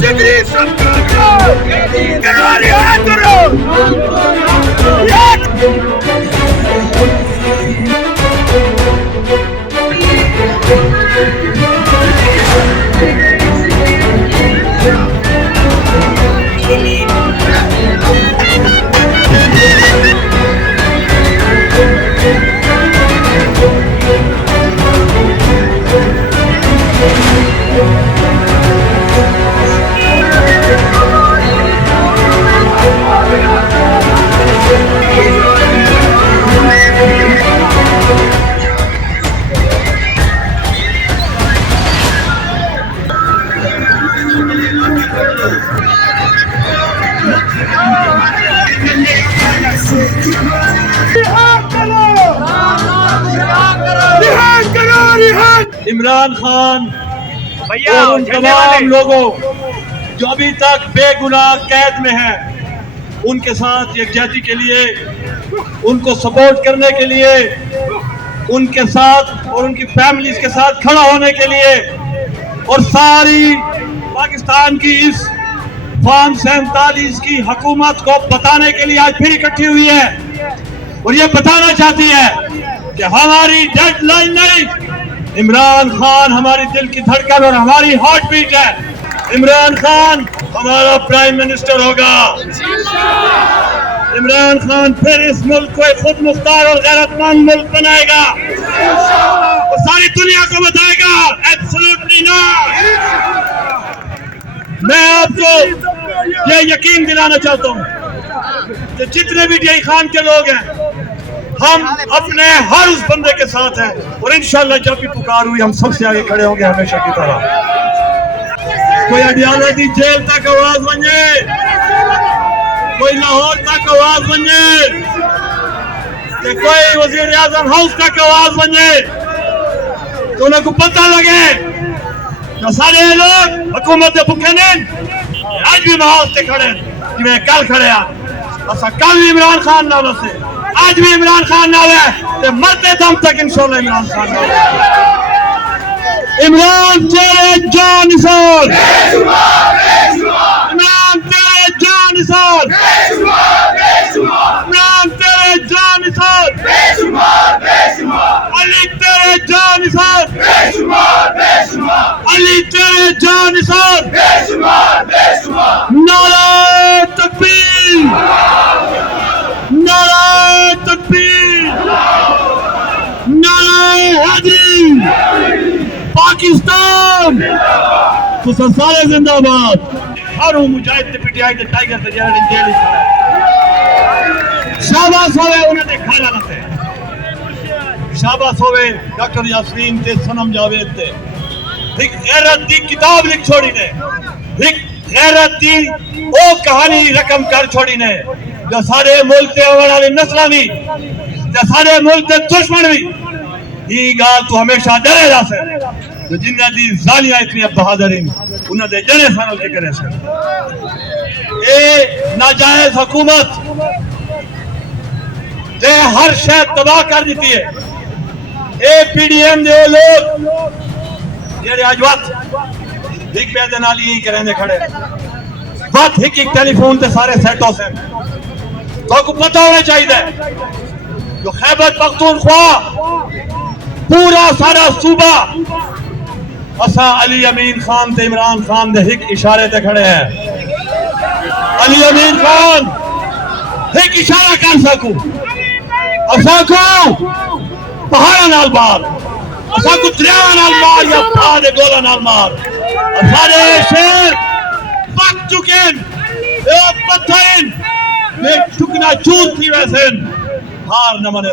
جگری سرکار کراری ہاتھ عمران خان اور ان تمام لوگوں جو ابھی تک بے گناہ قید میں ہیں ان کے ساتھ یکجہتی کے لیے، ان کو سپورٹ کرنے کے لیے، ان کے ساتھ اور ان کی فیملیز کے ساتھ کھڑا ہونے کے لیے اور ساری پاکستان کی اس فارم 47 کی حکومت کو بتانے کے لیے آج پھر اکٹھی ہوئی ہے اور یہ بتانا چاہتی ہے کہ ہماری ڈیڈ لائن نہیں، عمران خان ہماری دل کی دھڑکن اور ہماری ہارٹ بیٹ ہے۔ عمران خان ہمارا پرائم منسٹر ہوگا، عمران خان پھر اس ملک کو ایک خود مختار اور غیرت مند ملک بنائے گا اور ساری دنیا کو بتائے گا ایبسولوٹلی ناٹ۔ میں آپ کو یہ یقین دلانا چاہتا ہوں کہ جتنے بھی ڈی خان کے لوگ ہیں ہم اپنے ہر اس بندے کے ساتھ ہیں اور انشاءاللہ جب بھی پکار ہوئی ہم سب سے آگے کھڑے ہوں گے ہمیشہ کی طرح۔ کوئی اڈیالہ دی جیل تک آواز بنے، کوئی لاہور تک آواز بنے، کہ کوئی وزیر اعظم ہاؤس تک آواز بنے، تو انہیں کو پتہ لگے کہ سارے لوگ حکومت بکھے نہیں آج بھی محاذ سے کھڑے کہ میں کل کھڑے ایسا کل بھی عمران خان نام سے آج بھی عمران خان نام ہے کہ مرتے دم تک انشاءاللہ عمران خان نام ہے۔ عمران تیرے جان نثار، عمران تیرے جان نثار، عمران تیرے جان نثار، علی تیرے جان نثار، علی تیرے جان نثار۔ نعرہ تکبیر، نعرہ تکبیر، نعرہ حیدری، پاکستان تو سارے زندہ باد۔ ہر مجاہد تے پٹی آئی تے ٹائگر تے جیل جیل کھڑا ہے۔ شاباش ہوئے انہیں تے کھانا نہ تے، شاباش ہوئے ڈاکٹر یاسین تے سنم جاوید تے۔ ایک غیرت دی کتاب لکھ چھوڑی نے، ایک غیرت دی او کہانی رقم کر چھوڑی نے جو سارے ملک تے آنے والے نسلاں بھی، جو سارے ملک تے دشمن بھی یہ گال تو ہمیشہ ڈرے جا سکے جو جنہ دی زالیاں اتنی بہادرین انہوں نے جنے سنل کے کرے سکے۔ اے ناجائز حکومت دے ہر شہد تباہ کر دیتی ہے۔ اے پی ڈی ایم دے لوگ جیڑے آج وقت ایک بیدے نالی ہی کریں دے کھڑے وقت ایک ٹیلی فون تے سارے سیٹوں سے تو کو پتہ ہونا چاہیے دے جو خیبر پختونخوا پورا سارا صوبہ اسا علی امین خان تے عمران خان دے ایک اشارے تے کھڑے ہیں۔ علی امین خان ایک اشارہ کر سکو اسا کو پہاڑا نال مار، اسا کو دریا نال مار یا پہاڑ دے گولا نال مار، سارے شیر پک چکن اے پتھرین میں چکنا چور تھی ویسن ہار نہ منے